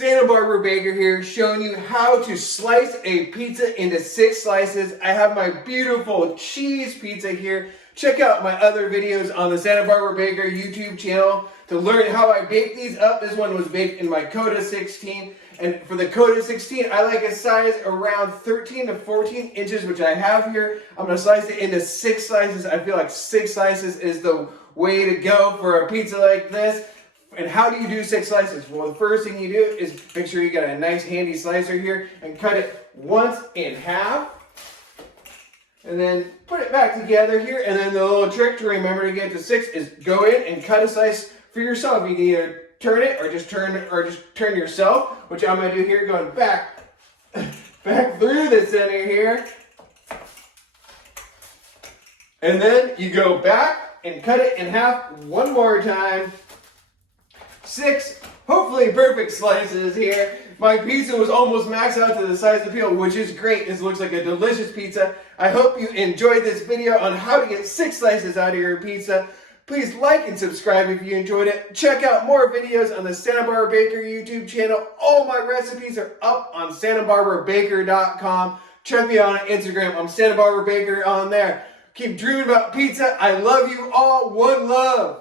Santa Barbara Baker here, showing you how to slice a pizza into 6 slices. I have my beautiful cheese pizza here. Check out my other videos on the Santa Barbara Baker YouTube channel to learn how I bake these up. This one was baked in my Koda 16. And for the Koda 16, I like a size around 13 to 14 inches, which I have here. I'm going to slice it into 6 slices. I feel like 6 slices is the way to go for a pizza like this. And how do you do 6 slices? Well, the first thing you do is make sure you got a nice handy slicer here and cut it once in half. And then put it back together here. And then the little trick to remember to get to 6 is go in and cut a slice for yourself. You can either turn it or just turn yourself, which I'm gonna do here, going back through the center here. And then you go back and cut it in half one more time. 6, hopefully perfect slices here. My pizza was almost maxed out to the size of the peel, which is great. This looks like a delicious pizza. I hope you enjoyed this video on how to get 6 slices out of your pizza. Please like and subscribe if you enjoyed it. Check out more videos on the Santa Barbara Baker YouTube channel. All my recipes are up on santabarbarabaker.com. Check me out on Instagram. I'm Santa Barbara Baker on there. Keep dreaming about pizza. I love you all. One love.